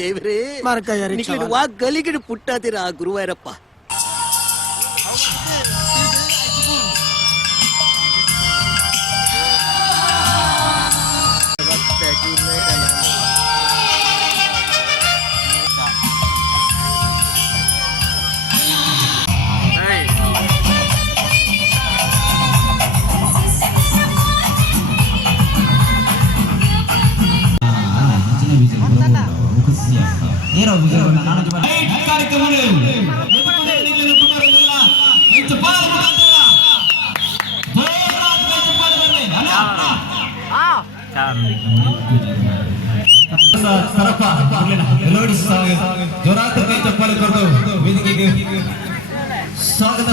ದೇವ್ರೆ ವಾ ಗಲಿಗಿಡ ಪುಟ್ಟಾದಿರ ಗುರುವಾರಪ್ಪ. जोरात कई चप्पल कर दो ವೇದಿಕೆಗೆ ಸ್ವಾಗತ.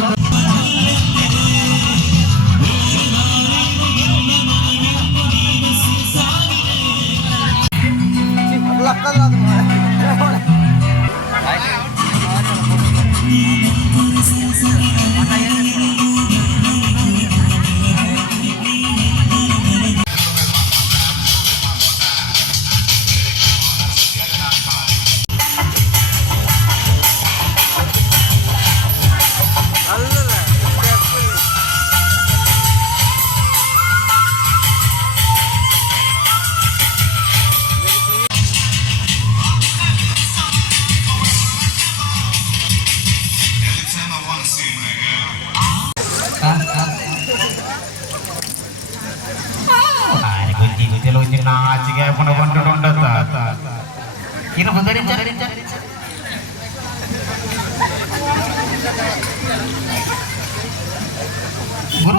जोर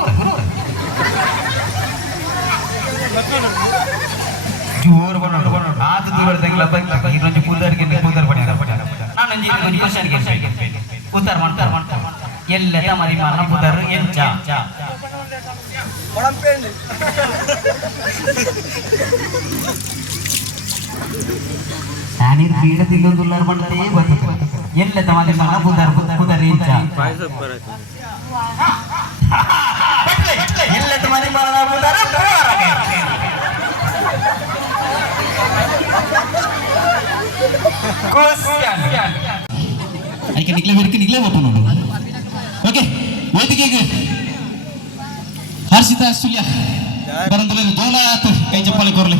हाथ दूर कूदर कूदर उतर मरी माना कुदर पीड़ तिल्लर पड़ते मरी माना कुदर कुदर मरी माना कुदर निकले ओके ವೇದಿಕೆಗೆ ಹರ್ಷಿತಾ ಸುಲ್ಯ ಬರಂದಲೆ ಜೋಲಾತ್ ಕೈ ಚಪ್ಪಲಿ ಕೊರ್ಲಿ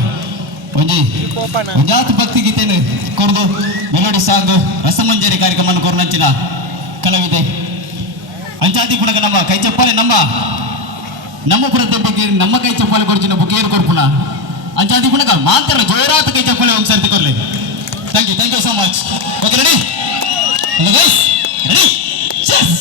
ಒಂಜಾತ್ ಭಕ್ತಿ ಗೀತೆಯನ್ನು ಕೊರ್ದು ಮೆಲೋಡಿ ಸಾಂಗ್ ರಸಮಂಜರಿ ಕಾರ್ಯಕ್ರಮ ಕೊರ್ನಂಚಿನ ಕಲಾವಿದೆ ಅಂಚಾದಿ ಪುನಗ ನಮ್ಮ ಕೈ ಚಪ್ಪಲಿ ನಮ್ಮ ಪ್ರತಿಭೆಗೆ ನಮ್ಮ ಕೈ ಚಪ್ಪಲಿ ಕೊರ್ಚಿನ ಬುಕೇರ್ ಕೊರ್ಪುನ ಅಂಚಾದಿ ಪುನಗ ಮಾತ್ರ ಜೋರಾತ್ ಕೈ ಚಪ್ಪಲಿ ಒಂದ್ಸರ್ತಿ ಕೊರ್ಲಿ. Thank you so much. Okay ready guys ready ಚೆಸ್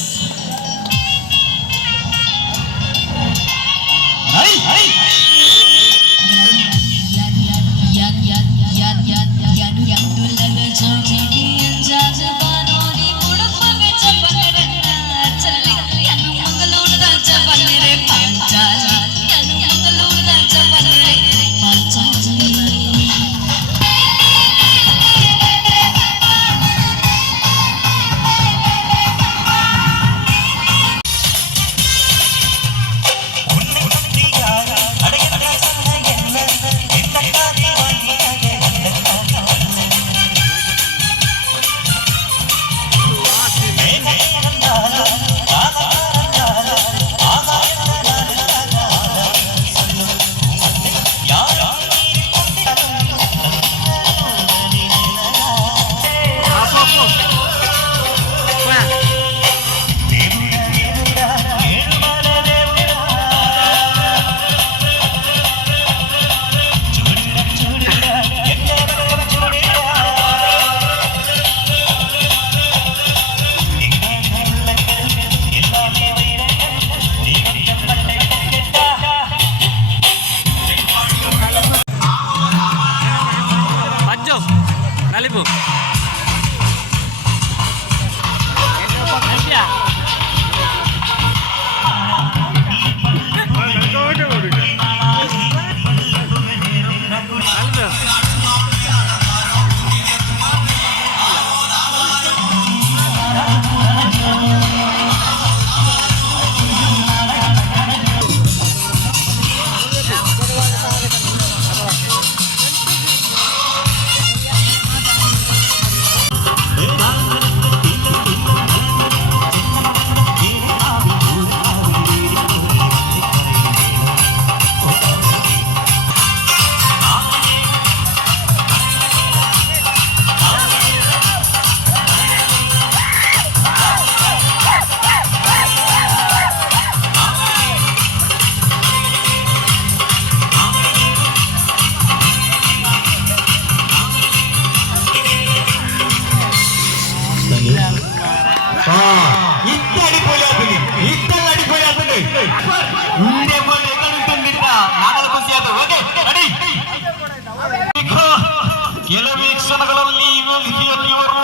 ಕೆಲವೇ ಕ್ಷಣಗಳಲ್ಲಿ ವೇದಿಕೆಯಲ್ಲಿ ಬರುವ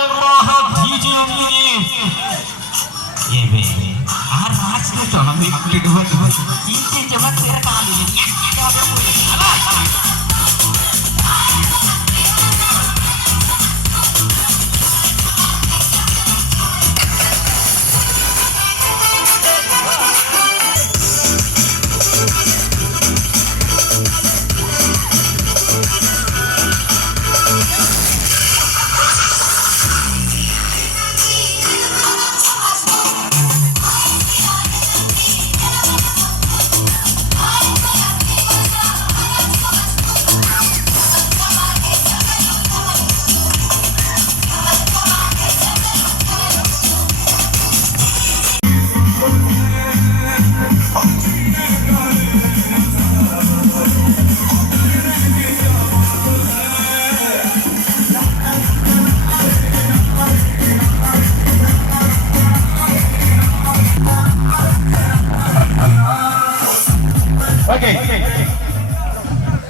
ಡಿಜೆಯೊಂದಿಗೆ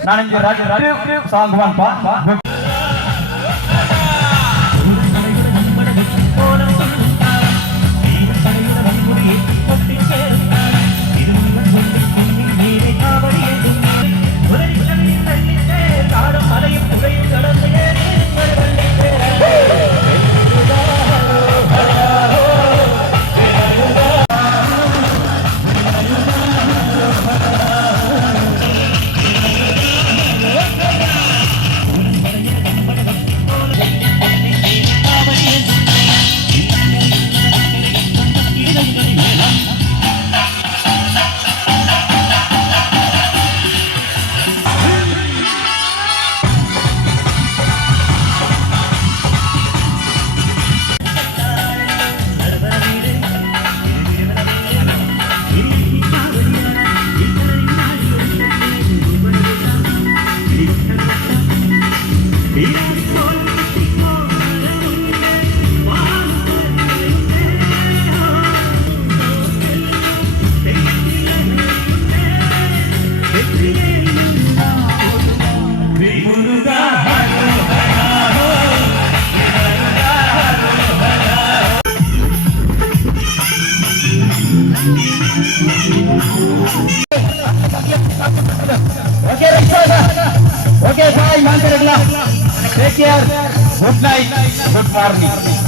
ನಾನಿಂಗೆ ರಾಜ song one Okay, bye. Take care. Good night. Good morning.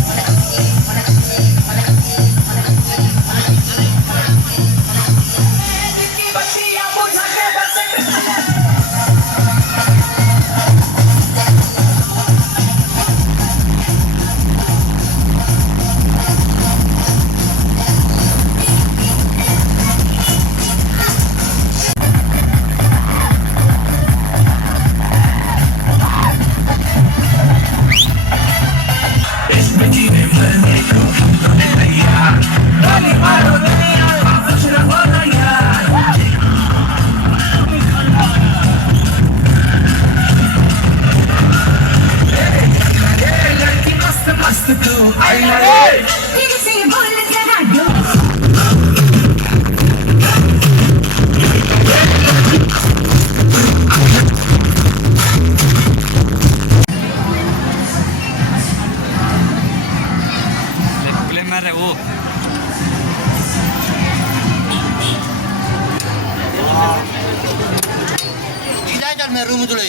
रूम तुला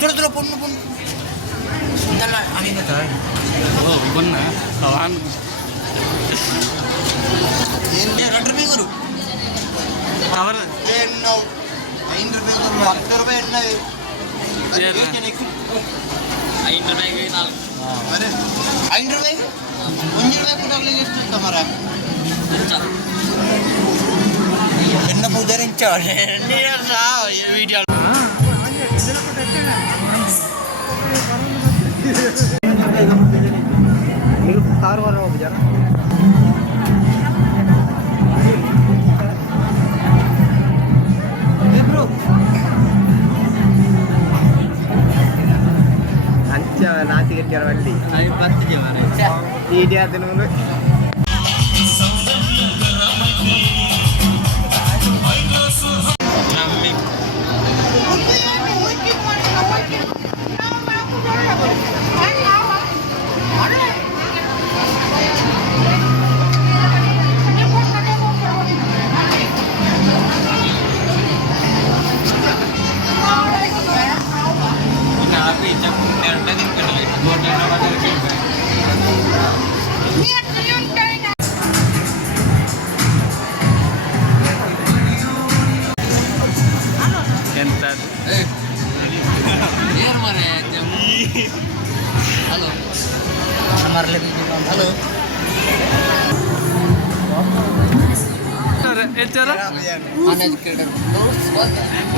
तुला तुला पुन्हा पुन्हा त्याला आणि हो पुन्हा ₹2 करू ₹9 ₹10 ಎಣ್ಣೆ ₹5 ₹1 ಎಷ್ಟು ಮರ ಎನ್ನ ಪೂದರಿಂಚ ವಿಡಿಯೋ ಕಾರ್ ವಾರ ಹೋಗಿ ಜನ ಅಂಚ ನಾತಿ ಗಟ್ಟಿಯಾರ ವണ്ടി ಬರ್ತಿದ್ದೆ ಈ Halo. Marlin. Halo.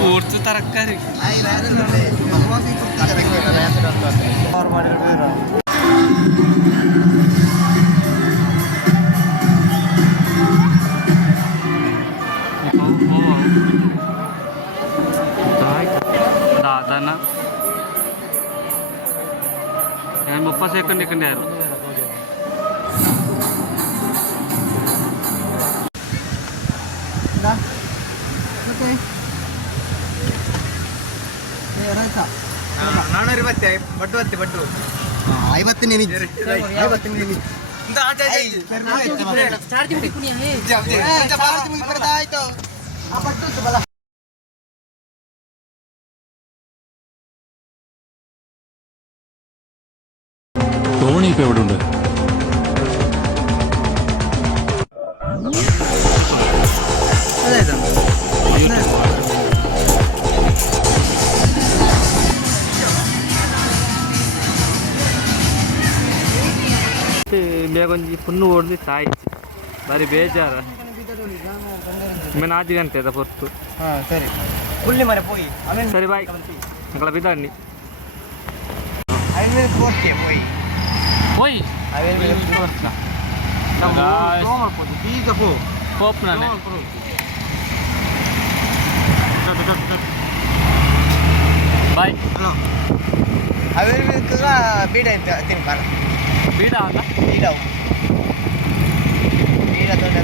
ಪೂರ್ತಿ ತರಕಾರಿ दादाना 30 second ikan dia. തോണി ഇപ്പൊ എവിടെ ഉണ്ട്? ಬೇಗೊಂದು ಪುನ್ನು ಹೊಡೆದು ಸಾಯ್ತು ಬಾರಿ ಬೇಜಾರ ಆಮೇಲೆ 4 ಗಂಟೆ ಅದ ಹೊತ್ತು ಸರಿ. ಪುಳ್ಳಿ ಮರ ಪೋಯಿ. ಸರಿ ಬಾಯ್ ಮಕ್ಕಳ ಬಿದ್ದಾಡ್ನಿ ಪೋಯಿ. ಹೋಯ್ ಹೋಪ್ ನಾನೇ ಬಾಯ್ ಬೀಡ ತಿನ್ ಬಾರ ಬೀಡ ಅಂತ ಬೀಡ ದೊಡ್ಡ